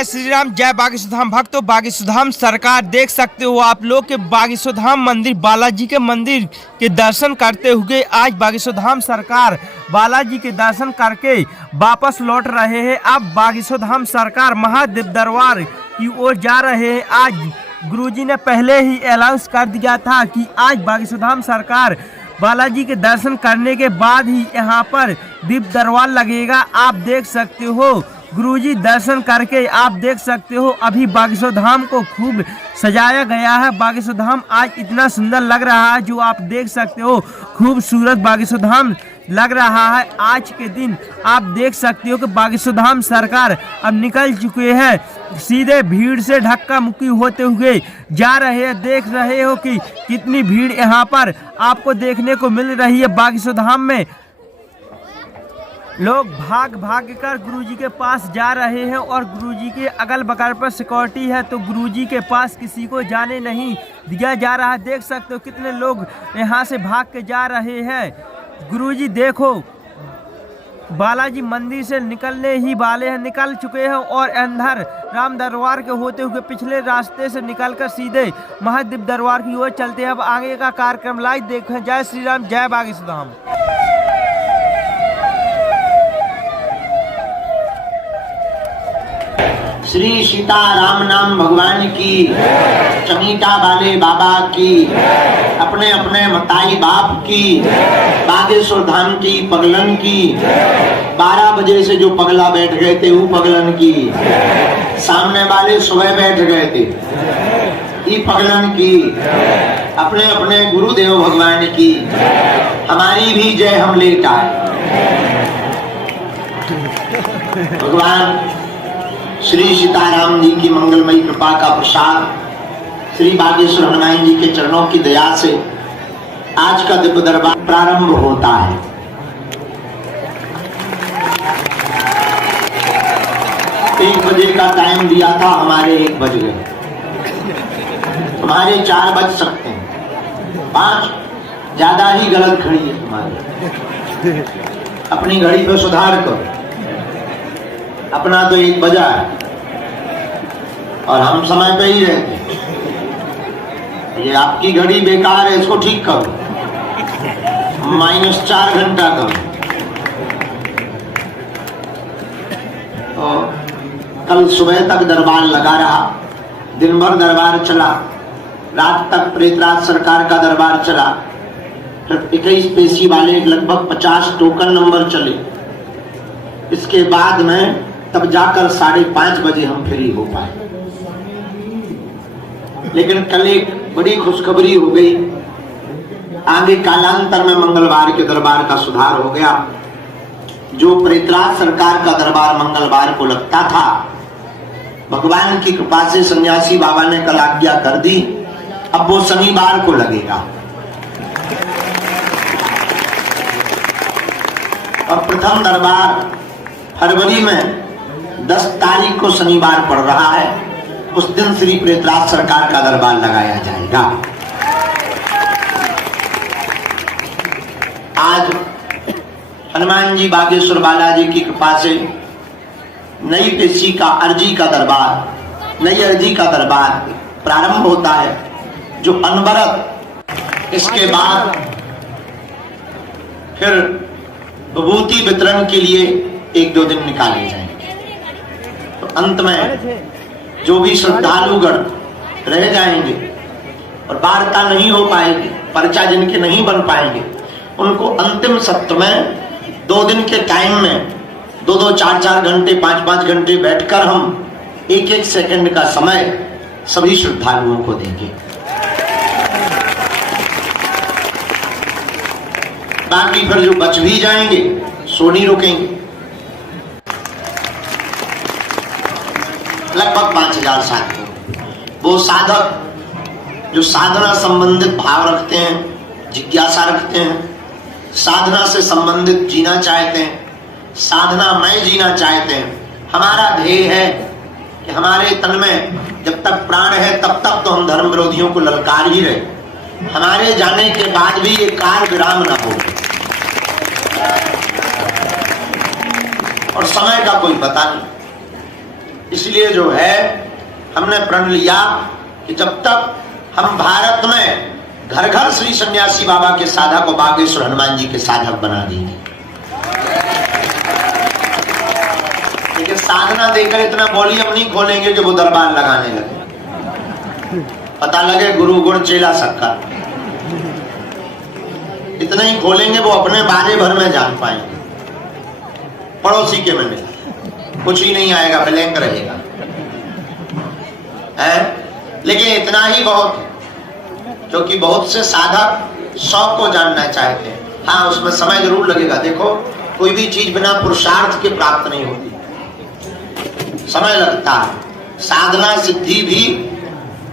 जय श्री राम, जय बागेश्वरधाम भक्तों। बागेश्वरधाम सरकार देख सकते हो आप लोग के बागेश्वरधाम मंदिर, बालाजी के मंदिर के दर्शन करते हुए आज बागेश्वरधाम सरकार बालाजी के दर्शन करके वापस लौट रहे हैं। अब बागेश्वरधाम सरकार महादेव दरबार की ओर जा रहे हैं। आज गुरुजी ने पहले ही अनाउंस कर दिया था कि आज बागेश्वरधाम सरकार बालाजी के दर्शन करने के बाद ही यहाँ पर दीप दरबार लगेगा। आप देख सकते हो गुरुजी दर्शन करके आप देख सकते हो अभी बागेश्वरधाम को खूब सजाया गया है। बागेश्वरधाम आज इतना सुंदर लग रहा है जो आप देख सकते हो, खूबसूरत बागेश्वरधाम लग रहा है। आज के दिन आप देख सकते हो कि बागेश्वरधाम सरकार अब निकल चुके हैं, सीधे भीड़ से धक्का मुक्की होते हुए जा रहे हैं। देख रहे हो कि कितनी भीड़ यहाँ पर आपको देखने को मिल रही है। बागेश्वरधाम में लोग भाग भाग कर गुरुजी के पास जा रहे हैं और गुरुजी के अगल बगल पर सिक्योरिटी है, तो गुरुजी के पास किसी को जाने नहीं दिया जा रहा है। देख सकते हो कितने लोग यहाँ से भाग के जा रहे हैं। गुरुजी देखो बालाजी मंदिर से निकलने ही वाले हैं, निकल चुके हैं और अंदर राम दरबार के होते हुए पिछले रास्ते से निकलकर सीधे महादेव दरबार की ओर चलते हैं। अब आगे का कार्यक्रम लाइव देखें। जय श्री राम, जय बागेश्वरधाम। श्री सीता राम नाम भगवान की, चमीटा वाले बाबा की, अपने अपने मताई बाप की, बागेश्वरधाम की पगलन की, 12 बजे से जो पगला बैठ गए थे वो पगलन की, सामने वाले सुबह बैठ गए थे ये पगलन की, अपने अपने गुरुदेव भगवान की, हमारी भी जय हम लेट आए। भगवान श्री सीताराम जी की मंगलमयी कृपा का प्रसाद श्री बागेश्वर हनुमान जी के चरणों की दया से आज का दिव्य दरबार प्रारंभ होता है। एक बजे का टाइम दिया था, हमारे 1 बज गए, तुम्हारे 4 बज सकते हैं, 5 ज्यादा ही गलत खड़ी है तुम्हारी। अपनी घड़ी पे सुधार करो, अपना तो 1 बजा है और हम समय पे ही रहते। ये आपकी घड़ी बेकार है, इसको ठीक करो, -4 घंटा करो। तो कल सुबह तक दरबार लगा रहा, दिन भर दरबार चला, रात तक प्रेतराज सरकार का दरबार चला, फिर 21 पेशी वाले लगभग 50 टोकन नंबर चले। इसके बाद में तब जाकर 5:30 बजे हम फ्री हो पाए। लेकिन कल एक बड़ी खुशखबरी हो गई, आगे कालांतर में मंगलवार के दरबार का सुधार हो गया। जो प्रेतराज सरकार का दरबार मंगलवार को लगता था, भगवान की कृपा से सन्यासी बाबा ने कल आज्ञा कर दी, अब वो शनिवार को लगेगा। और प्रथम दरबार फरवरी में 10 तारीख को शनिवार पड़ रहा है, उस दिन श्री प्रेतराज सरकार का दरबार लगाया जाएगा। आज हनुमान जी बागेश्वर बालाजी की कृपा से नई पेशी का अर्जी का दरबार, नई अर्जी का दरबार प्रारंभ होता है, जो अनवरत इसके बाद फिर विभूति वितरण के लिए 1-2 दिन निकाले जाएंगे। तो अंत में जो भी श्रद्धालुगण रह जाएंगे और वार्ता नहीं हो पाएगी, पर्चा जिनके नहीं बन पाएंगे, उनको अंतिम सत्र में 2 दिन के टाइम में 2-2, 4-4 घंटे, 5-5 घंटे बैठकर हम 1-1 सेकंड का समय सभी श्रद्धालुओं को देंगे। बाकी फिर जो बच भी जाएंगे सो नहीं रुकेंगे। लगभग 5000 साथी वो साधक जो साधना संबंधित भाव रखते हैं, जिज्ञासा रखते हैं, साधना से संबंधित जीना चाहते हैं, साधना में जीना चाहते हैं। हमारा ध्येय है कि हमारे तन में जब तक प्राण है तब तक तो हम धर्म विरोधियों को ललकार ही रहे, हमारे जाने के बाद भी ये काल विराम न हो। और समय का कोई पता नहीं, इसलिए जो है हमने प्रण लिया कि जब तक हम भारत में घर घर श्री सन्यासी बाबा के साधक और बागेश्वर हनुमान जी के साधक बना देंगे। लेकिन साधना देकर इतना वॉल्यूम नहीं खोलेंगे कि वो दरबार लगाने लगे, पता लगे गुरु गुण चेला शक्कर। इतना ही खोलेंगे वो अपने बारे भर में जान पाएंगे, पड़ोसी के में कुछ ही नहीं आएगा, ब्लैंक रहेगा है। लेकिन इतना ही बहुत है, क्योंकि बहुत से साधक शौक को जानना चाहते हैं। हाँ, उसमें समय जरूर लगेगा। देखो, कोई भी चीज बिना पुरुषार्थ के प्राप्त नहीं होती, समय लगता है। साधना सिद्धि भी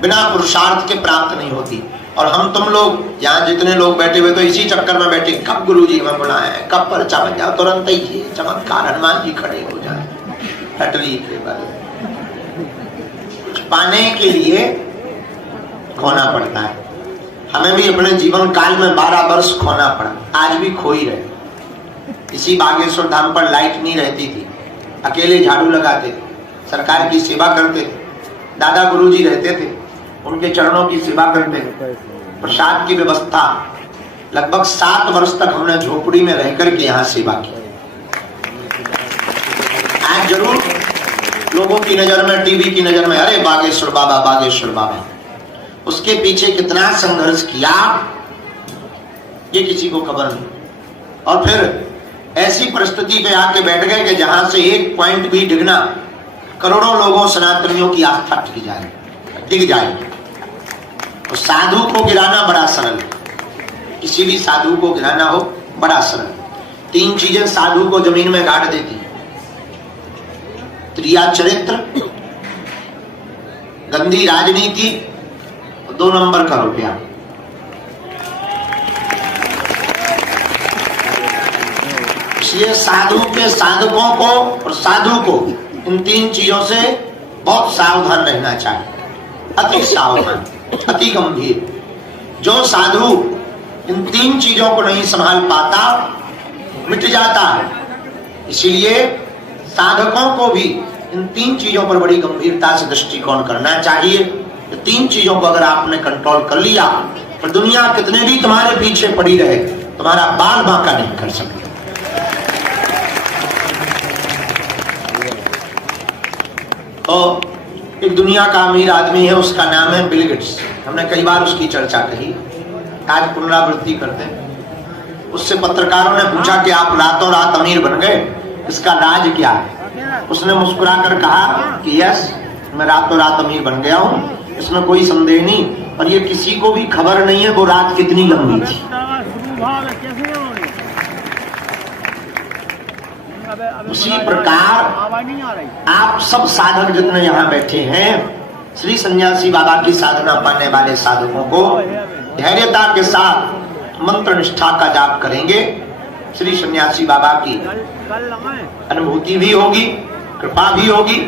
बिना पुरुषार्थ के प्राप्त नहीं होती। और हम तुम लोग यहाँ जितने लोग बैठे हुए तो इसी चक्कर में बैठे, कब गुरुजी में बुलाए, कब पर्चा बन जाओ, तुरंत ही चमत्कार हनुमान जी खड़े हो जाए हटली के बल। पाने के लिए खोना पड़ता है। हमें भी अपने जीवन काल में 12 वर्ष खोना पड़ा, आज भी खो ही रहे। इसी बागेश्वर धाम पर लाइट नहीं रहती थी, अकेले झाड़ू लगाते थे, सरकार की सेवा करते थे। दादा गुरुजी रहते थे, उनके चरणों की सेवा करते थे। प्रसाद की व्यवस्था लगभग 7 वर्ष तक हमने झोपड़ी में रहकर के यहाँ सेवा की। आज जरूर लोगों की नजर में, टीवी की नजर में, अरे बागेश्वर बाबा, बागेश्वर बाबा। उसके पीछे कितना संघर्ष किया ये किसी को खबर नहीं। और फिर ऐसी परिस्थिति पे आके बैठ गए कि जहां से एक पॉइंट भी डिगना, करोड़ों लोगों सनातनियों की आस्था टिक जाएगी। तो साधु को गिराना बड़ा सरल, किसी भी साधु को गिराना हो बड़ा सरल। 3 चीजें साधु को जमीन में गाड़ देती: त्रिया चरित्र, गंदी राजनीति, 2 नंबर का रुपया। इसलिए साधु के साधकों को और साधु को इन 3 चीजों से बहुत सावधान रहना चाहिए, अति सावधान, अति गंभीर। जो साधु इन 3 चीजों को नहीं संभाल पाता मिट जाता है। इसीलिए साधकों को भी इन 3 चीजों पर बड़ी गंभीरता से दृष्टिकोण करना चाहिए। 3 चीजों को अगर आपने कंट्रोल कर लिया तो दुनिया कितने भी तुम्हारे पीछे पड़ी रहे, तुम्हारा बाल बांका नहीं कर सकती। तो एक दुनिया का अमीर आदमी है, उसका नाम है बिल गेट्स। हमने कई बार उसकी चर्चा कही, आज पुनरावृत्ति करते हैं। उससे पत्रकारों ने पूछा कि आप रातों रात अमीर बन गए, इसका राज क्या है? उसने मुस्कुराकर कहा कि यस, मैं रातों रात अमीर बन गया हूँ, इसमें कोई संदेह नहीं। और ये किसी को भी खबर नहीं है वो रात कितनी लंबी थी। उसी प्रकार आप सब साधक जितने यहाँ बैठे हैं, श्री सन्यासी बाबा की साधना पाने वाले साधकों को धैर्यता के साथ मंत्र निष्ठा का जाप करेंगे, श्री सन्यासी बाबा की अनुभूति भी होगी, कृपा भी होगी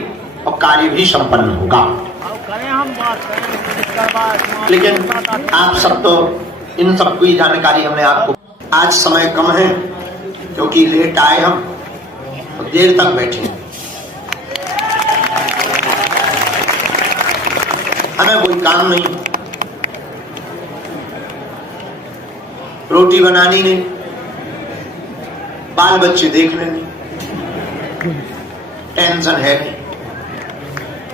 और कार्य भी संपन्न होगा। लेकिन आप सब तो इन सब की जानकारी हमने आपको, आज समय कम है क्योंकि लेट आए हम, तो देर तक बैठे। हमें कोई काम नहीं, रोटी बनानी नहीं, बाल बच्चे देखने नहीं, टेंशन है नहीं।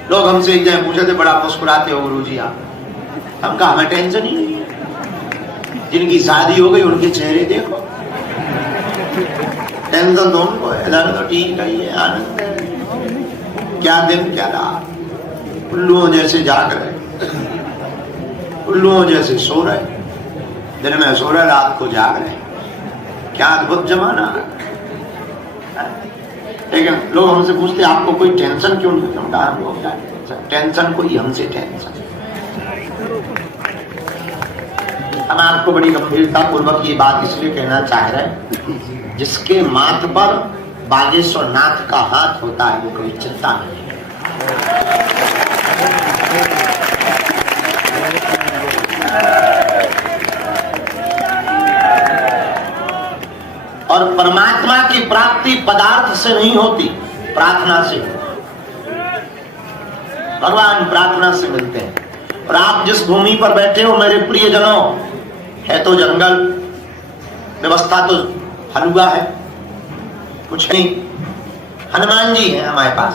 लोग हमसे एक जगह पूछे थे, बड़ा मुस्कुराते हो गुरुजी आप। हम कहा हमें टेंशन ही नहीं है। जिनकी शादी हो गई उनके चेहरे देखो, टेंशन तो उनको है, तो ठीक है, आनंद है। क्या दिन क्या रात, उल्लुओं जैसे जाग रहे, उल्लुओं जैसे सो रहे, दिन में सो रहे, रात को जाग रहे। क्या अद्भुत जमाना है। लेकिन लोग हमसे पूछते आपको कोई टेंशन क्यों नहीं? हम कहा टेंशन कोई हमसे टेंशन। हम आपको बड़ी गंभीरता पूर्वक ये बात इसलिए कहना चाह रहे हैं, जिसके माथ पर बागेश्वर नाथ का हाथ होता है वो कोई चिंता नहीं। और परमात्मा की प्राप्ति पदार्थ से नहीं होती, प्रार्थना से। भगवान प्रार्थना से मिलते हैं। और आप जिस भूमि पर बैठे हो मेरे प्रियजनों, है तो जंगल, व्यवस्था तो हलवा है, कुछ नहीं, हनुमान जी हैं हमारे पास।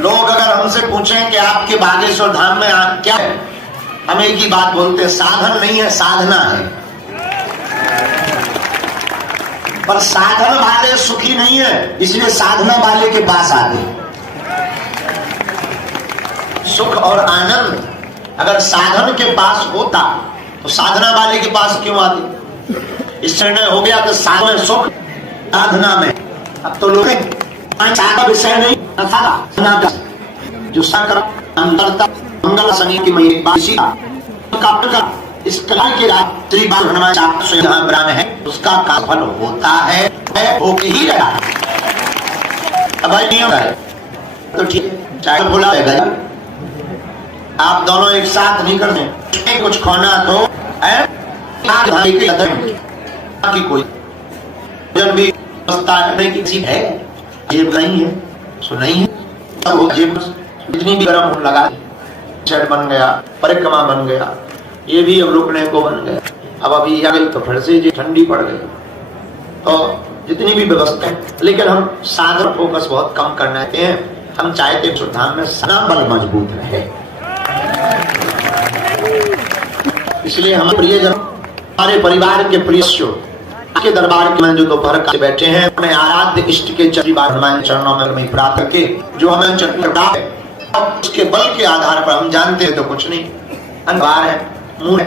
लोग अगर हमसे पूछें कि आपके बागेश्वर धाम में क्या है, हम एक ही बात बोलते हैं, साधन नहीं है, साधना है। पर साधन वाले सुखी नहीं है, इसलिए साधना वाले के पास आते। सुख और आनंद अगर साधन के पास होता तो साधना वाले के पास क्यों आते? इस निर्णय हो गया कि साधन में सुख, साधना में। अब तो लोग साधा विषय नहीं, साधना का जो सकर अंतरता मंगल शनि की मई बासी का इस कला के रात श्री बाल हनुमान जहाँ ब्राह्मण है उसका का फल होता है, हो के ही रहा। अब भाई नियम है तो ठीक है, चाहे बोला है आप दोनों एक साथ नहीं करते, कुछ खोना तो है की कोई जब भी की चीज है, जेब नहीं है सो नहीं है, तब वो जेब जितनी भी गर्म होने लगा, सेट बन गया, परिक्रमा बन गया, ये भी अब रुकने को बन गया। अब अभी आ गई तो फिर से जी ठंडी पड़ गई, तो जितनी भी व्यवस्था है, लेकिन हम साधन फोकस बहुत कम करना चाहते हैं। हम चाहते धाम में सना बल मजबूत रहे, इसलिए हम प्रियजन हमारे परिवार के प्रिय के दरबार में जो दोपहर का बैठे हैं, अपने आराध्य इष्ट के हनुमान चरणों में प्रार्थना करके जो हमें चरण है उसके बल के आधार पर हम जानते हैं तो कुछ नहीं, अनवार है, मुंह है,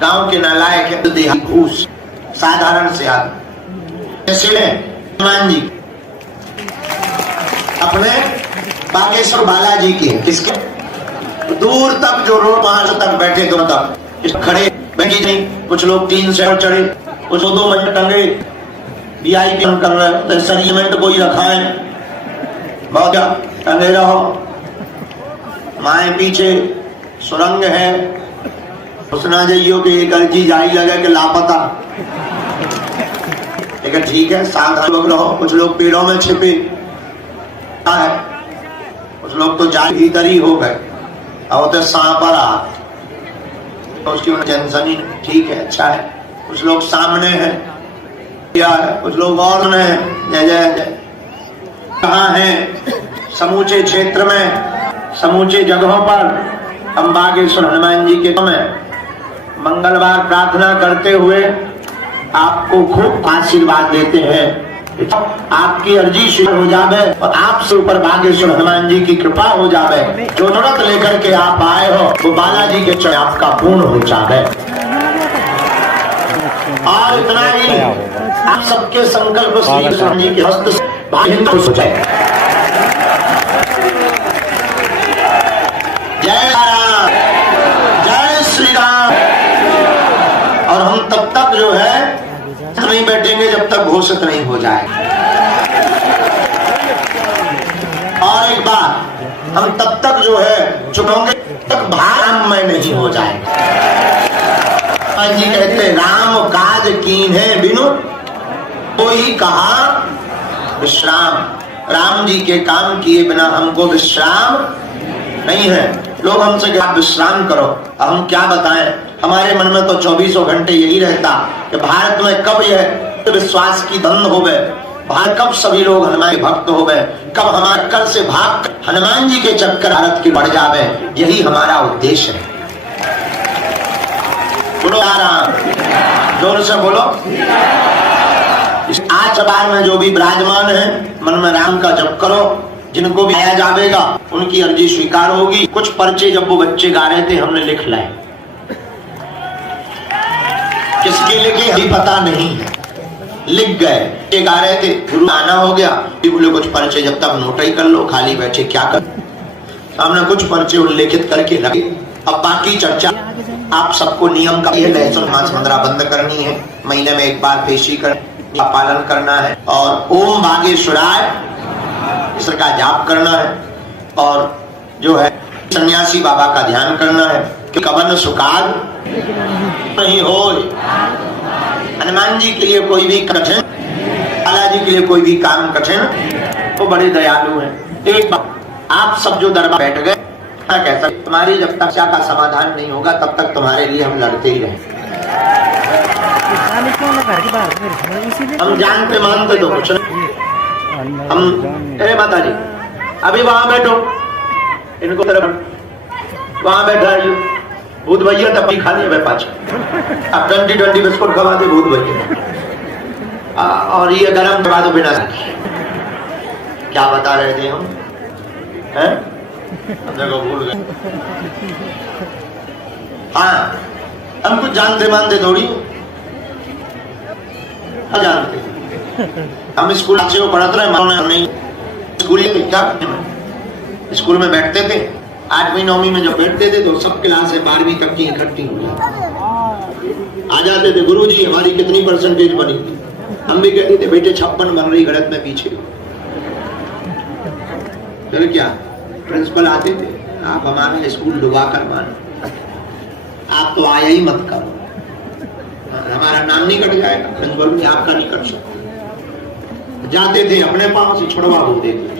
गांव के नालायक है, देहाती घूस, साधारण से आदमी। इसलिए हनुमान जी अपने बागेश्वर बालाजी के किसके दूर तक जो रोड वहां तक बैठे तो तक खड़े बैठी नहीं, कुछ लोग 3 से चढ़े, कुछ 2 मिनट टंगे, VIP कर रहे सरीमेंट कोई रखा है, बहुत टंगे रहो, माए पीछे सुरंग है, उसना जाइयो कि एक अर्जी जारी लगे कि लापता, लेकिन ठीक है सावधान लोग रहो। कुछ लोग पेड़ों में छिपे है, कुछ लोग तो जाल भीतर ही हो गए, और तो सांप आ तो उसकी टेंशन ही नहीं, ठीक है अच्छा है। कुछ लोग सामने हैं, क्या है, कुछ लोग और ने जय जय जय कहाँ है, समूचे क्षेत्र में समूचे जगहों पर हम बागेश्वर हनुमान जी के में मंगलवार प्रार्थना करते हुए आपको खूब आशीर्वाद देते हैं। आपकी अर्जी स्वीकार हो जावे और आपसे ऊपर बागेश्वर हनुमान जी की कृपा हो जावे, जो तुरंत लेकर के आप आए हो वो बालाजी के चरण आपका पूर्ण हो जावे। और इतना ही आप सबके संकल्प श्री कृष्ण जी के हस्त से हो जाए। जय राम, जय श्री राम। और हम तब तक जो है नहीं बैठेंगे जब तक घोषित नहीं हो जाए। और एक बात, हम तब तक जो है चुप होंगे तक भार में नहीं हो जाएगा। जी कहते राम काज कीन्हे बिनु कोई कहा विश्राम, राम जी के काम किए बिना हमको विश्राम नहीं है। लोग हमसे क्या विश्राम करो, हम क्या बताएं, हमारे मन में तो 24 घंटे यही रहता कि भारत में कब यह विश्वास की बंद हो गए, भारत कब सभी लोग हनुमान के भक्त हो गए, कब हमारे कर से भाग हनुमान जी के चक्कर भारत की बढ़ जावे, यही हमारा उद्देश्य है। बोलो राम, जोर से बोलो। इस आज बार में जो भी विराजमान है मन में राम का जप करो, जिनको भी आया जाएगा उनकी अर्जी स्वीकार होगी। कुछ पर्चे जब वो बच्चे गा रहे थे हमने लिख लाए, किसके लिखे हमें पता नहीं है, लिख गए, ये गा रहे थे, गुरु आना हो गया, बोले कुछ पर्चे जब तक नोट ही कर लो, खाली बैठे क्या कर। हमने कुछ पर्चे उल्लेखित करके रखे। अब बाकी चर्चा आप सबको नियम का है, लहसुन मांस मंदरा बंद करनी है, महीने में एक बार पेशी कर पालन करना है, और ओम बागेश्वराय इसका जाप करना है, और जो है सन्यासी बाबा का ध्यान करना है कि कवन सुकाल नहीं हो। हनुमान जी के लिए कोई भी कठिन बालाजी जी के लिए कोई भी काम कठिन, वो बड़े दयालु हैं। एक बात, आप सब जो दरबार बैठ गए, मैं कह सकता तुम्हारी जब तक समस्या का समाधान नहीं होगा तब तक तुम्हारे लिए हम लड़ते ही रहेंगे। हम जानते मानते तो कुछ नहीं। हम अरे माता जी अभी वहां बैठो, इनको तरफ वहां बैठा है भूत भैया तब भी खानी है पाछा। अब 20 बिस्कुट खवा दे भूत भैया, और ये गरम खवा दो बिना। क्या बता रहे थे हम, हैं? अपने को भूल गए। हाँ, हम कुछ जानते मानते थोड़ी जानते। हम स्कूल से पढ़ते रहे, नहीं स्कूल में बैठते थे। 8वीं 9वीं में जब बैठते थे तो सब क्लासें 12वीं तक की इकट्ठी हुई आ जाते थे। गुरुजी हमारी कितनी परसेंटेज बनी थी? हम भी कहते थे बेटे 56 बन रही, गलत में पीछे। फिर क्या प्रिंसिपल आते थे, आप हमारा स्कूल डुबा कर मानो, आप तो आया ही मत करो, हमारा नाम नहीं कट जाएगा। प्रिंसिपल भी आपका नहीं कट सकता। जाते थे अपने पास से छुड़वा बोलते थे,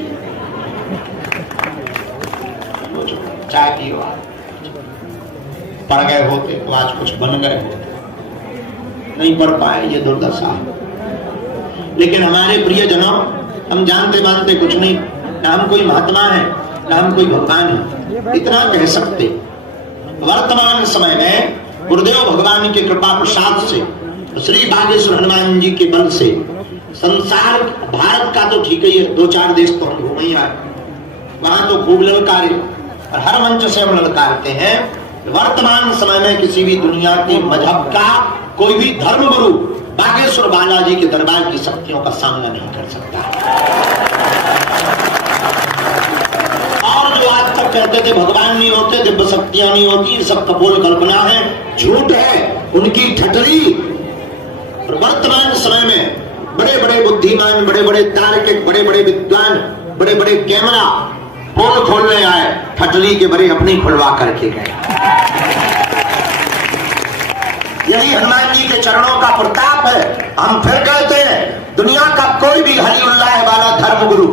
चाय पियो, पढ़ गए होते तो आज कुछ बन गए होते, नहीं पढ़ पाए, ये दुर्दशा। लेकिन हमारे प्रियजनों, हम जानते मानते कुछ नहीं, ना हम कोई महात्मा है ना हम कोई भगवान है। इतना कह सकते, वर्तमान समय में गुरुदेव भगवान की कृपा प्रसाद से, श्री बागेश्वर हनुमान जी के बल से संसार, भारत का तो ठीक ही है, 2-4 देश तो हम घूम ही आए, वहां तो खूब ललकारे और हर मंच से हम ललकारते हैं। वर्तमान समय में किसी भी दुनिया के मजहब का कोई भी धर्म गुरु बागेश्वर बालाजी के दरबार की शक्तियों का सामना नहीं कर सकता। और जो आज तक कहते थे भगवान नहीं होते, दिव्य शक्तियां नहीं होती, सब कपोल कल्पना है, झूठ है, उनकी ठटरी। और वर्तमान समय में बड़े बड़े बुद्धिमान, बड़े बड़े तार्किक, बड़े बड़े विद्वान, बड़े बड़े कैमरा पोल खोलने आए, ठटरी के बड़े अपनी खुलवा करके गए। यही हनुमान जी के चरणों का प्रताप है। हम फिर कहते हैं दुनिया का कोई भी हलीउल्लाह वाला धर्म गुरु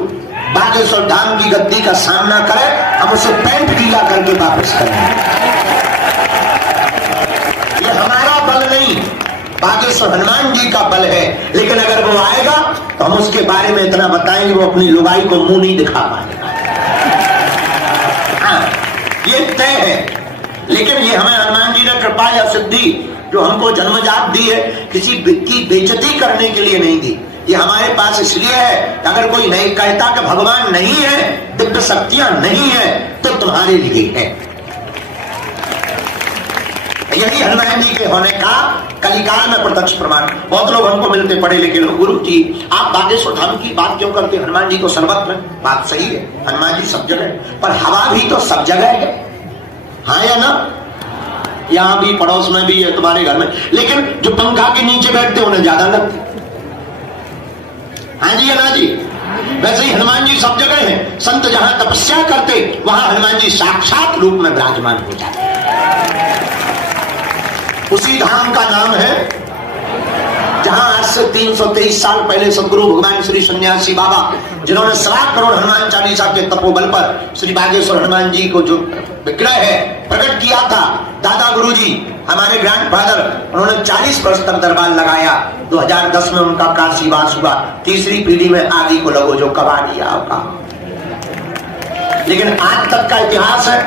बागेश्वर धाम की गद्दी का सामना करे, हम उसे पैंट गीला करके वापस करेंगे। ये हमारा बल नहीं, बागेश्वर हनुमान जी का बल है। लेकिन अगर वो आएगा तो हम उसके बारे में इतना बताएंगे, वो अपनी लुगाई को मुंह नहीं दिखा पाएगा। हाँ, ये तय है। लेकिन ये हमें हनुमान जी ने कृपा या सिद्धि जो हमको जन्मजात दी है, किसी की बेइज्जती करने के लिए नहीं दी। ये हमारे पास इसलिए है कि अगर कोई नहीं कहता कि भगवान नहीं है, दिव्य शक्तियां नहीं है, तो तुम्हारे लिए है। यही हनुमान जी के होने का कलिकाल में प्रत्यक्ष प्रमाण। बहुत लोग हमको मिलते पढ़े लिखे लोग, गुरु जी आप बागेश्वर धाम की बात क्यों करते? हनुमान जी तो सर्वत्र है। बात सही है, हनुमान जी सब जगह, पर हवा भी तो सब जगह है, हाँ या ना? यहाँ भी, पड़ोस में भी है, तुम्हारे घर में। लेकिन जो पंखा के नीचे बैठते उन्हें ज्यादा लगती। हाँ जी या ना जी? वैसे ही हनुमान जी सब जगह हैं। संत जहां तपस्या करते वहां हनुमान जी साक्षात रूप में विराजमान हो जाते। उसी धाम का नाम है जहां आज से 323 साल पहले सदगुरु भगवान श्री सन्यासी बाबा, जिन्होंने 7 करोड़ हनुमान चालीसा के तपोबल पर श्री बागेश्वर हनुमान जी को जो विग्रह है प्रकट किया था, दादा गुरुजी हमारे ग्रैंडफादर, उन्होंने 40 वर्ष तक दरबार लगाया। 2010 में उनका काशीवास हुआ। तीसरी पीढ़ी में आदि को लगो जो कबा दिया आपका। लेकिन आज तक का इतिहास है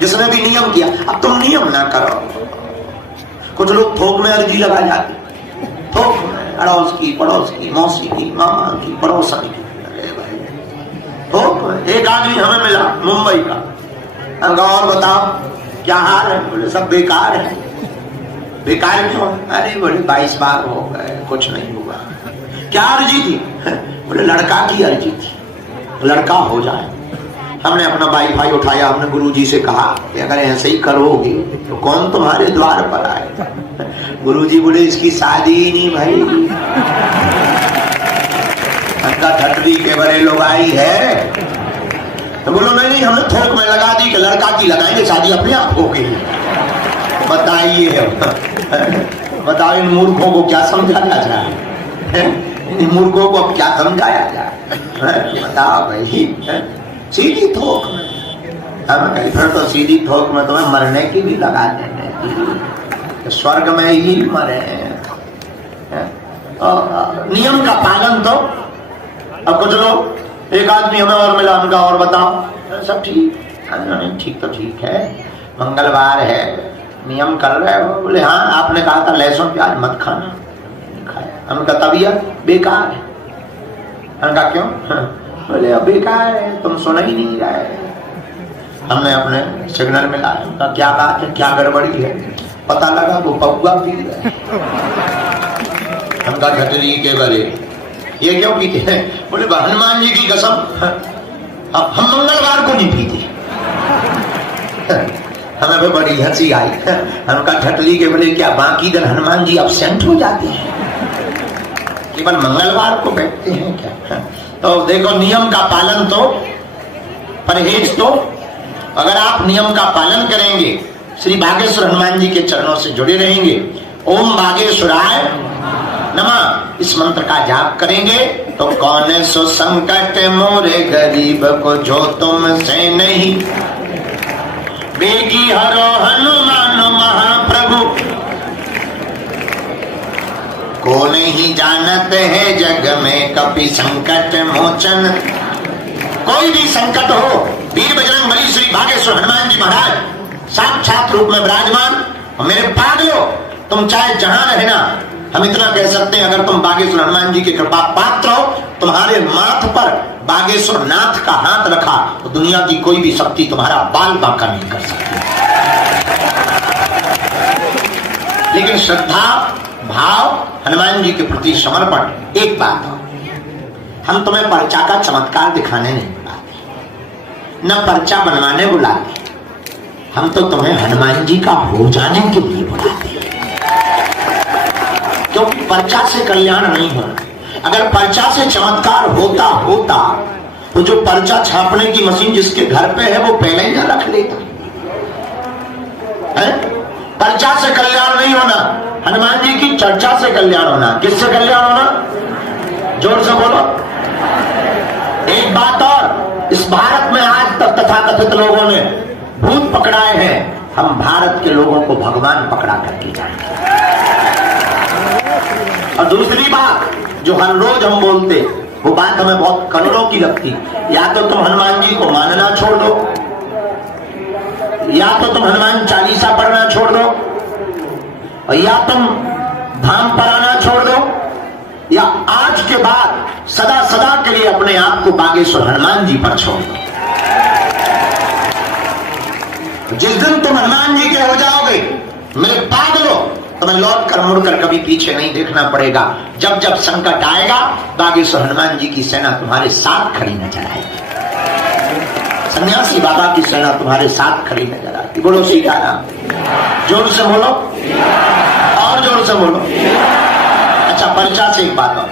जिसने भी नियम किया। अब तुम नियम ना करो। कुछ लोग थोक में अर्जी लगा जाते, थोक अड़ोस की, पड़ोस की, मौसी की, मामा की, पड़ोसन की। थोक एक आदमी हमें मिला मुंबई का, और बताओ क्या हाल है? बोले सब बेकार है। बेकार क्यों? अरे बोले 22 बार हो गए, कुछ नहीं हुआ। क्या अर्जी थी? बोले लड़का की अर्जी थी, लड़का हो जाए। हमने अपना वाईफाई उठाया, हमने गुरुजी से कहा कि अगर ऐसे ही करोगे तो कौन तुम्हारे द्वार पर आए? गुरुजी बोले इसकी शादी ही नहीं भाई, उनका ठटरी के बड़े लोग आई है। तो बोलो नहीं, हमने थोक में लगा दी कि लड़का की लगाएंगे, शादी अपने आप होगी। बताइए, बताओ इन मूर्खों को क्या समझाना चाहे? इन मूर्खों को अब क्या समझाया जाए? बताओ भाई, सीधी थोक में हम कहीं, फिर तो सीधी थोक में तुम्हें मरने की भी लगा देने, स्वर्ग में ही मरे हैं। नियम का पालन तो, अब कुछ लोग, एक आदमी हमें और मिला, उनका और बताओ, सब ठीक, ठीक तो ठीक है, मंगलवार है, नियम कर रहे हो? बोले हाँ, आपने कहा था लहसुन प्याज मत खाना, खाया। उनका तबीयत बेकार है। उनका क्यों? बोले अब बेकार है, तुम सुन ही नहीं रहे। हमने अपने सिग्नल में लाया, उनका क्या बात है, क्या गड़बड़ी है? पता लगा वो पौवा पी रहे। उनका घटली के बरे, ये क्यों पीते हैं? बोले हनुमान जी की कसम, हम मंगलवार को नहीं पीते। हमें भी बड़ी हंसी आई। हमका घटली के बोले क्या बाकी दिन हनुमान जी अब्सेंट हो जाते हैं, केवल मंगलवार को बैठते हैं क्या? तो देखो, नियम का पालन तो, परहेज तो, अगर आप नियम का पालन करेंगे, श्री बागेश्वर हनुमान जी के चरणों से जुड़े रहेंगे, ओम बागेश्वराय नमः इस मंत्र का जाप करेंगे, तो कौन सो संकट मोरे गरीब को जो तुमसे नहीं, बेगी हरो हनुमान महाप्रभु, को नहीं जानते हैं जग में कपि संकट मोचन। कोई भी संकट हो, वीर बजरंग बली श्री बागेश्वर हनुमान जी महाराज साक्षात रूप में विराजमान। और मेरे पागलो, तुम चाहे जहां रहना, हम इतना कह सकते हैं, अगर तुम बागेश्वर हनुमान जी की कृपा पात्र हो, तुम्हारे माथ पर बागेश्वर नाथ का हाथ रखा, तो दुनिया की कोई भी शक्ति तुम्हारा बाल बांका नहीं कर सकती। लेकिन श्रद्धा भाव, हनुमान जी के प्रति समर्पण। एक बात हो, हम तुम्हें पर्चा का चमत्कार दिखाने नहीं बुलाते, न पर्चा बनवाने बुलाते, हम तो तुम्हें हनुमान जी का हो जाने के लिए बुलाते हैं। क्योंकि पर्चा से कल्याण नहीं होना। अगर पर्चा से चमत्कार होता तो जो पर्चा छापने की मशीन जिसके घर पे है वो पहले ही ना रख लेता है? पर्चा से कल्याण नहीं होना, हनुमान जी की चर्चा से कल्याण होना। किससे कल्याण होना? जोर से बोलो। एक बात और, इस भारत में आज तक तथाकथित लोगों ने भूत पकड़ाए हैं, हम भारत के लोगों को भगवान पकड़ा करके जाएंगे। और दूसरी बात जो हर रोज हम बोलते, वो बात हमें बहुत करोड़ों की लगती, या तो तुम हनुमान जी को मानना छोड़ दो, या तो तुम हनुमान चालीसा पढ़ना छोड़ दो, और या तुम धाम पर आना छोड़ दो, या आज के बाद सदा सदा के लिए अपने आप को बागेश्वर हनुमान जी पर छोड़ दो। जिस दिन तुम हनुमान जी के हो जाओगे, मेरे पागलो, तुम्हें लौट कर मुड़कर कभी पीछे नहीं देखना पड़ेगा। जब जब संकट आएगा, बागेश्वर हनुमान जी की सेना तुम्हारे साथ खड़ी नजर आएगी। सन्यासी बाबा की सेना तुम्हारे साथ खड़ी नजर आती। बोलो सीताराम, जोर से बोलो, और जोर से बोलो। अच्छा, पर्चा से एक बात और,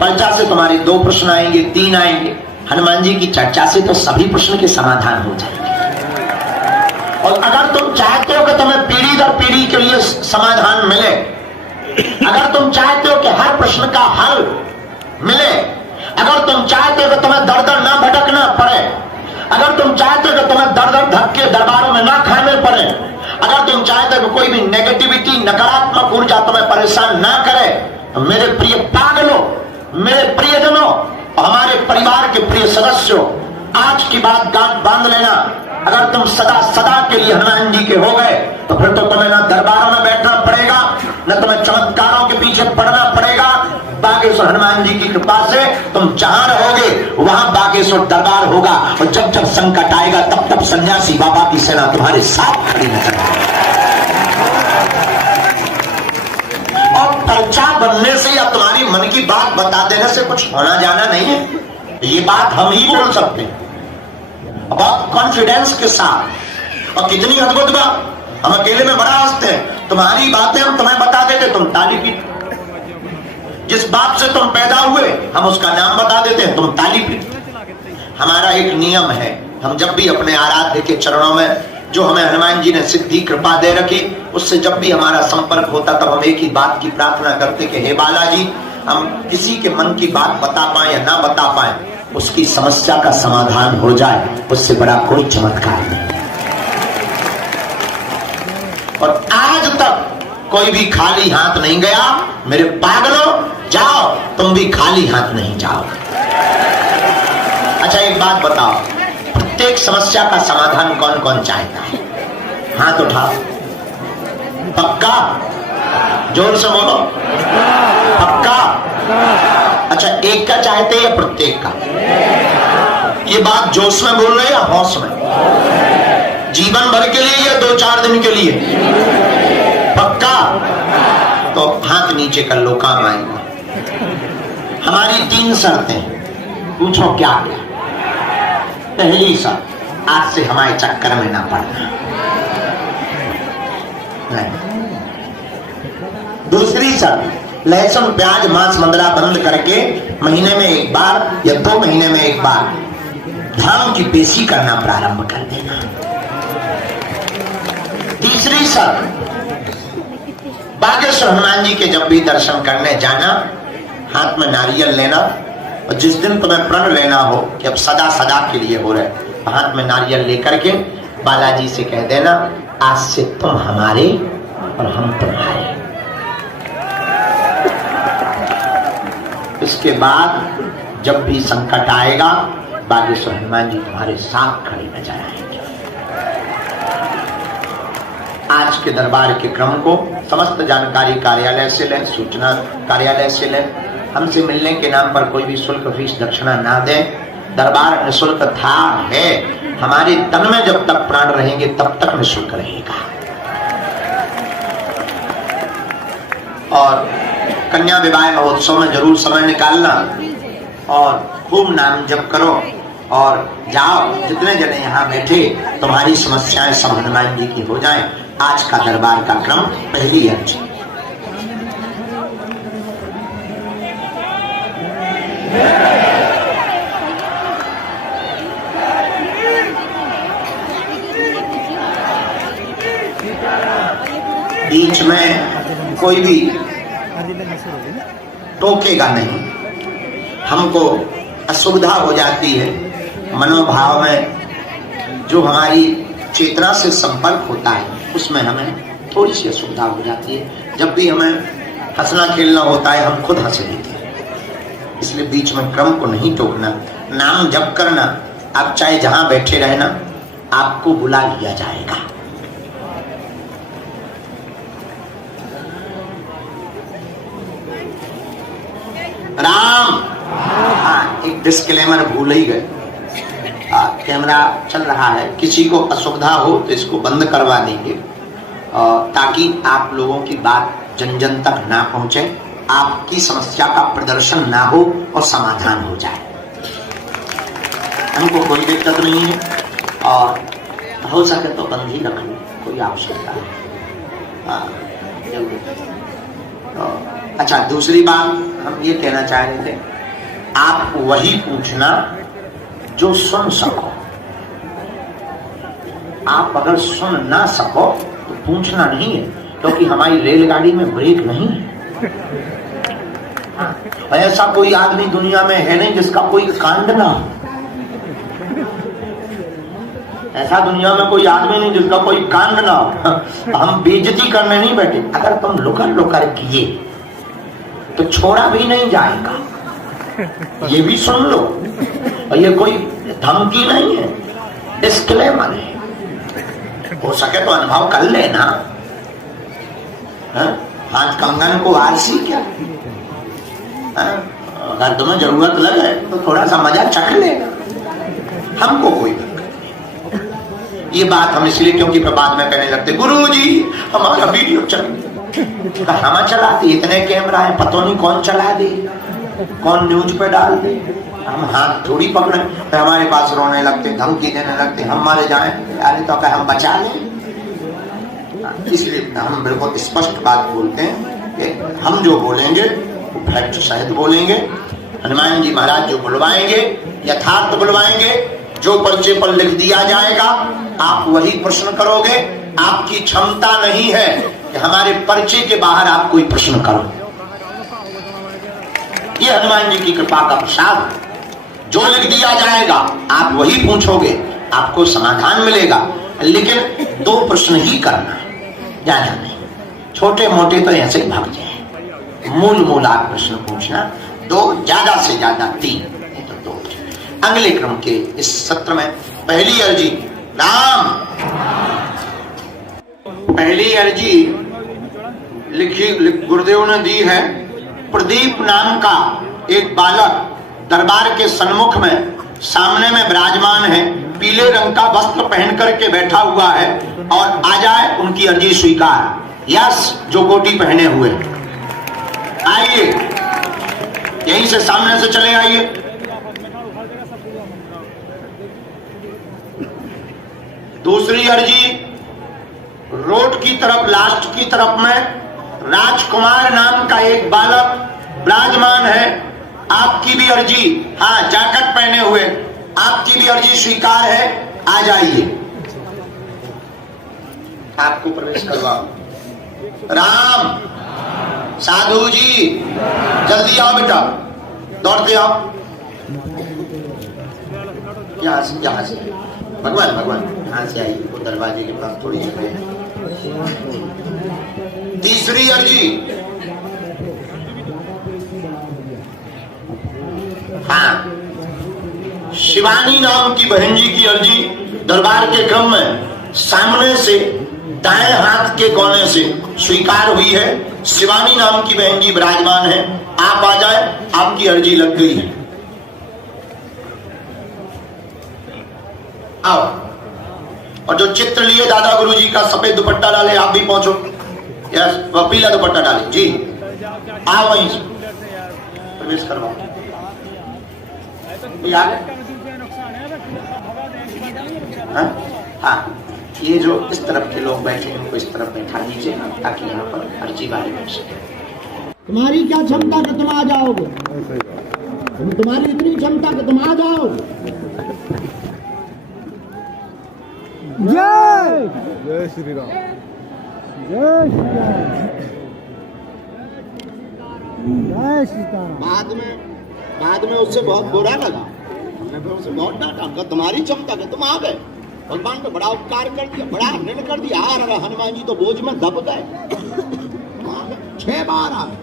पर्चा से तुम्हारे 2 प्रश्न आएंगे, 3 आएंगे। हनुमान जी की चर्चा से तो सभी प्रश्न के समाधान हो जाएंगे। और अगर तुम चाहते हो कि तुम्हें पीढ़ी दर पीढ़ी के लिए समाधान मिले, अगर तुम चाहते हो कि हर प्रश्न का हल मिले, अगर तुम चाहते हो कि तुम्हें दर दर ना भटकना पड़े, अगर तुम चाहते हो कि तुम्हें दर दर धक्के दरबारों में ना खाने पड़े, अगर तुम चाहते हो कि कोई भी नेगेटिविटी, नकारात्मक ऊर्जा तुम्हें परेशान ना करे, तो मेरे प्रिय पागलों, मेरे प्रियजनों, हमारे परिवार के प्रिय सदस्यों, आज की बात गांठ बांध लेना। अगर तुम सदा सदा के लिए हनुमान जी के हो गए, तो फिर तो तुम्हें ना दरबारों में बैठना पड़ेगा, न तुम्हें चमत्कारों के पीछे पड़ना पड़ेगा। बागेश्वर हनुमान जी की कृपा से तुम जहां रहोगे वहां बागेश्वर दरबार होगा। और जब जब संकट आएगा, तब तब सन्यासी बाबा की सेना तुम्हारे साथ खड़ी नजर आएगी। और पर्चा बनने से या तुम्हारी मन की बात बता देने से कुछ होना जाना नहीं है। ये बात हम ही बोल सकते हैं बहुत कॉन्फिडेंस के साथ। और कितनी अद्भुत बात, हम अकेले में बड़ा हंसते हैं, तुम्हारी बातें हम तुम्हें बता देते, तुम ताली पीट। जिस बात से तुम पैदा हुए, हम उसका नाम बता देते हैं, तुम ताली पीट। हमारा एक नियम है, हम जब भी अपने आराध्य के चरणों में, जो हमें हनुमान जी ने सिद्धि कृपा दे रखी, उससे जब भी हमारा संपर्क होता, तब हम एक ही बात की प्रार्थना करते कि हे बालाजी, हम किसी के मन की बात बता पाए या ना बता पाए, उसकी समस्या का समाधान हो जाए, उससे बड़ा कोई चमत्कार नहीं। और आज तक कोई भी खाली हाथ नहीं गया। मेरे पागलों, जाओ, तुम भी खाली हाथ नहीं जाओ। अच्छा एक बात बताओ, प्रत्येक समस्या का समाधान कौन कौन चाहता है? हाथ उठाओ। पक्का? जोर से बोलो। पक्का? अच्छा, एक का चाहते हैं या प्रत्येक का? ये बात जोश में बोल रहे हैं या होश में? जीवन भर के लिए या 2-4 दिन के लिए? पक्का? तो हाथ नीचे कर लो, काम आएगा। हमारी 3 शर्तें, पूछो क्या क्या? पहली शर्त, आज से हमारे चक्कर में ना पड़ना। दूसरी शर्त, लहसुन प्याज मांस मंदरा बंद करके महीने में 1 बार या 2 महीने में 1 बार धाम की पेशी करना प्रारंभ कर देना। तीसरी शर्त, बागेश्वर हनुमान जी के जब भी दर्शन करने जाना, हाथ में नारियल लेना, और जिस दिन तुम्हें प्रण लेना हो कि अब सदा सदा के लिए हो रहे, हाथ में नारियल लेकर के बालाजी से कह देना, आज से तुम हमारे और हम तुम्हारे। इसके बाद जब भी संकट आएगा, बागेश्वर हनुमान जी तुम्हारे साथ खड़े नजर आएंगे। आज के दरबार के क्रम को समस्त जानकारी कार्यालय से लें, सूचना कार्यालय से लें। हमसे मिलने के नाम पर कोई भी शुल्क फीस दक्षिणा ना दें। दरबार निःशुल्क था, है। हमारे तन में जब तक प्राण रहेंगे तब तक निःशुल्क रहेगा। और कन्या विवाह महोत्सव में जरूर समय निकालना और खूब नाम जप करो और जाओ। जितने जने यहाँ बैठे, तुम्हारी समस्याएं सब हनुमान जी की हो जाएं। आज का दरबार का क्रम पहली अर्जी। बीच में कोई भी टोकेगा नहीं। हमको असुविधा हो जाती है, मनोभाव में जो हमारी चेतना से संपर्क होता है उसमें हमें थोड़ी सी असुविधा हो जाती है। जब भी हमें हंसना खेलना होता है हम खुद हंस लेते हैं। इसलिए बीच में क्रम को नहीं टोकना, नाम जप करना। आप चाहे जहां बैठे रहना, आपको बुला लिया जाएगा। राम, हाँ, एक डिस्क्लेमर भूल ही गए। कैमरा चल रहा है, किसी को असुविधा हो तो इसको बंद करवा देंगे ताकि आप लोगों की बात जन जन तक ना पहुंचे, आपकी समस्या का प्रदर्शन ना हो और समाधान हो जाए। हमको कोई दिक्कत नहीं है और हो सके तो बंद ही रख लो, कोई आवश्यकता नहीं। अच्छा, दूसरी बात हम ये कहना चाह रहे थे, आप वही पूछना जो सुन सको। आप अगर सुन ना सको तो पूछना नहीं है, क्योंकि हमारी रेलगाड़ी में ब्रेक नहीं है। ऐसा कोई आदमी दुनिया में है नहीं जिसका कोई कांड ना हो। ऐसा दुनिया में कोई आदमी नहीं जिसका कोई कांड ना हो। हम बेइज्जती करने नहीं बैठे। अगर तुम लुकर लुकर किए तो छोड़ा भी नहीं जाएगा, ये भी सुन लो। और ये कोई धमकी नहीं है, डिस्क्लेमर है। हो सके तो अनुभव कर लेना। हाथ कंगन को आलसी क्या? अगर तुम्हें जरूरत लगे तो थोड़ा सा मजा चख लेना, हमको कोई दिक्कत नहीं। ये बात हम इसलिए क्योंकि फिर बाद में कहने लगते, गुरुजी हमारा वीडियो चल, हम चलाते, इतने कैमरा है, पता नहीं कौन चला दे, कौन न्यूज पे डाल दे। हम हाथ थोड़ी पकड़े, तो हमारे पास रोने लगते, धमकी देने लगते, हम मारे जाएं। अरे तो क्या हम बचा लें? इसलिए हम बिल्कुल स्पष्ट बात बोलते हैं कि हम जो बोलेंगे वो फैक्ट सहित बोलेंगे। हनुमान जी महाराज जो बुलवाएंगे यथार्थ बुलवाएंगे। जो पर्चे पर लिख दिया जाएगा आप वही प्रश्न करोगे। आपकी क्षमता नहीं है कि हमारे पर्चे के बाहर आप कोई प्रश्न करो। ये हनुमान जी की कृपा का प्रसाद है। जो लिख दिया जाएगा आप वही पूछोगे, आपको समाधान मिलेगा, लेकिन 2 प्रश्न ही करना है, ज्यादा नहीं। छोटे मोटे तो ऐसे ही भाग जाए, मूल आप प्रश्न पूछना, 2 ज्यादा से ज्यादा 3, नहीं तो 2। अगले क्रम के इस सत्र में पहली अर्जी राम, पहली अर्जी लिखी गुरुदेव ने दी है। प्रदीप नाम का एक बालक दरबार के सन्मुख में सामने में विराजमान है, पीले रंग का वस्त्र पहन करके बैठा हुआ है, और आ जाए उनकी अर्जी स्वीकार। यस, जो कोटी पहने हुए आइए, यहीं से सामने से चले आइए। दूसरी अर्जी रोड की तरफ, लास्ट की तरफ में राजकुमार नाम का एक बालक विराजमान है। आपकी भी अर्जी, हाँ जैकेट पहने हुए, आपकी भी अर्जी स्वीकार है, आ जाइए, आपको प्रवेश करवाओ। राम, साधु जी जल्दी आओ बेटा, दौड़ते आओ, यहाँ से भगवान यहाँ से आइए, वो दरवाजे के पास थोड़ी जगह है। तीसरी अर्जी, हाँ शिवानी नाम की बहन जी की अर्जी दरबार के क्रम में सामने से दाएं हाथ के कोने से स्वीकार हुई है। शिवानी नाम की बहन जी विराजमान है, आप आ जाए, आपकी अर्जी लग गई है। आओ, और जो चित्र लिए दादा गुरु जी का सफेद दुपट्टा डाले, आप भी पहुंचो। यस, वह पीला दुपट्टा डाले जी, आओ वहीं से प्रवेश करवाओ। हाँ, ये जो इस तरफ के लोग बैठे हैं उनको इस तरफ बैठा दीजिए ना, ताकि यहाँ पर अर्जी वाले बैठ सके। तुम्हारी क्या क्षमता कि तुम आ जाओगे, तुम्हारी इतनी क्षमता कि तुम आ जाओगे। जय जय श्री राम, जय श्री राम, जय सीताराम। बाद में उससे बहुत बुरा लगा, हमने फिर उसे बहुत डांटा, उनका तुम्हारी क्षमता कि तुम आ गए, भगवान ने बड़ा उपकार कर दिया, बड़ा ऋण कर दिया। हनुमान जी तो बोझ में दब गए, 6 बार आ गए,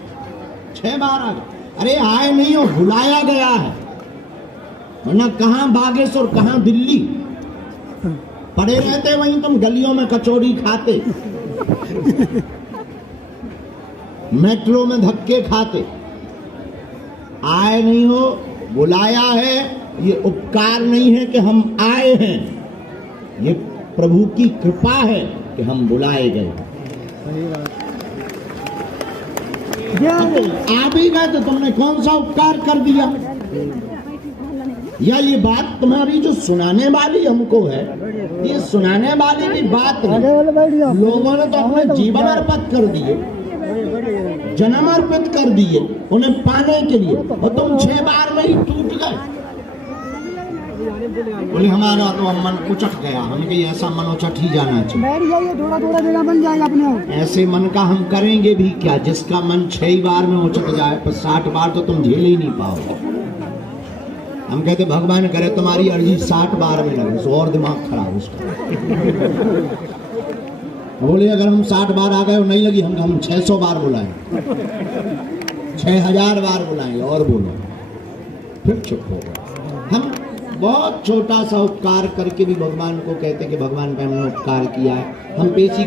6 बार आ गए। अरे आए नहीं हो, बुलाया गया है, वरना कहाँ बागेश्वर कहाँ दिल्ली, पड़े रहते वहीं तुम गलियों में कचौड़ी खाते, मेट्रो में धक्के खाते। आए नहीं हो, बुलाया है, ये उपकार नहीं है कि हम आए हैं, ये प्रभु की कृपा है कि हम बुलाए गए। आ भी गए तो तुमने कौन सा उपकार कर दिया? या ये बात तुम्हारी जो सुनाने वाली हमको है, ये सुनाने वाली की बात नहीं। लोगों ने तो अपने जीवन अर्पित कर दिए, जन्म अर्पित कर दिए उन्हें पाने के लिए, और तुम 6 बार में ही टूट गए। बोले हमारा तो मन उचट गया, हम कहीं ऐसा मन उचट ही जाना चाहिए, थोड़ा थोड़ा जगह बन जाएगा अपने। ऐसे मन का हम करेंगे भी क्या, जिसका मन 6 बार में उचट जाए, पर 60 बार तो तुम झेल ही नहीं पाओगे। हम कहते भगवान करे तुम्हारी अर्जी 60 बार में लगे, तो और दिमाग खराब उसका। बोले अगर हम 60 बार आ गए और नहीं लगी, हम 600 बार बुलाएं, 6000 बार बुलाएंगे, और बोलो, फिर चुप हो गए। हम बहुत छोटा सा उपकार करके भी भगवान को कहते कि भगवान पे हमने उपकार किया है, हम पेशी